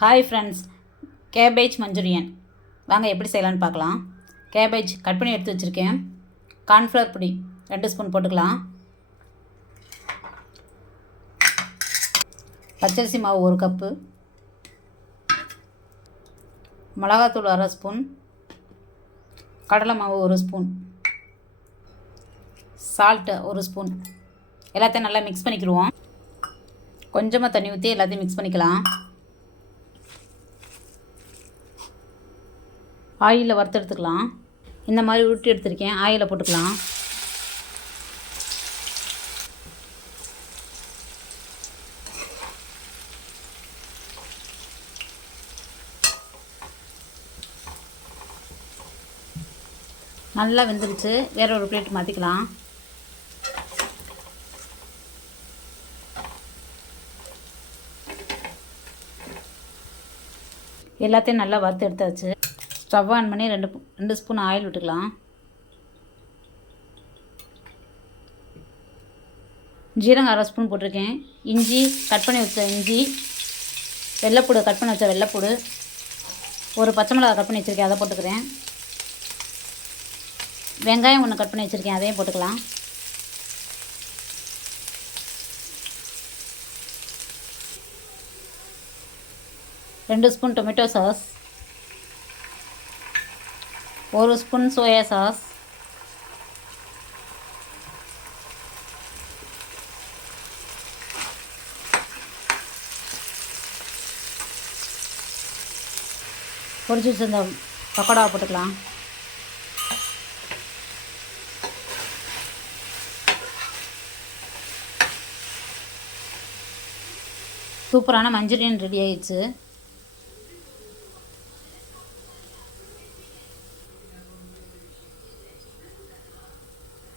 Hi friends, cabbage Manchurian வாங்க எப்படி செய்யலான்னு பார்க்கலாம். கேபேஜ் கட் பண்ணி எடுத்து வச்சுருக்கேன். கார்ன்ஃப்ளவர் பொடி 2 ஸ்பூன் போட்டுக்கலாம். பச்சரிசி மாவு 1 கப்பு, மிளகாத்தூள் 1/2 ஸ்பூன், கடலை மாவு 1 ஸ்பூன், சால்ட்டு 1 ஸ்பூன். எல்லாத்தையும் நல்லா மிக்ஸ் பண்ணிக்கிடுவோம். கொஞ்சமாக தண்ணி ஊற்றி எல்லாத்தையும் மிக்ஸ் பண்ணிக்கலாம். ஆயிலில் வறுத்து எடுத்துக்கலாம். இந்த மாதிரி உருட்டி எடுத்துருக்கேன். ஆயிலில் போட்டுக்கலாம். நல்லா வெந்துருச்சு. வேற ஒரு பிளேட் மாற்றிக்கலாம். எல்லாத்தையும் நல்லா வறுத்து எடுத்தாச்சு. ஸ்டவ் ஆன் பண்ணி 2 ஸ்பூன் ஆயில் விட்டுக்கலாம். ஜீரகம் 1/2 ஸ்பூன் போட்டிருக்கேன். இஞ்சி கட் பண்ணி வச்ச இஞ்சி, வெள்ளைப்பூடு கட் பண்ணி வச்ச வெள்ளைப்பூடு, ஒரு பச்சை மிளகாய் கட் பண்ணி வச்சுருக்கேன், அதை போட்டுக்கிறேன். வெங்காயம் 1 கட் பண்ணி வச்சுருக்கேன், அதையும் போட்டுக்கலாம். ரெண்டு spoon tomato sauce, 1 spoon soya sauce, பொரிச்சு வச்சிருந்த பக்கோடாவை போட்டுக்கலாம். சூப்பரான மஞ்சூரியன் ரெடி ஆயிடுச்சு.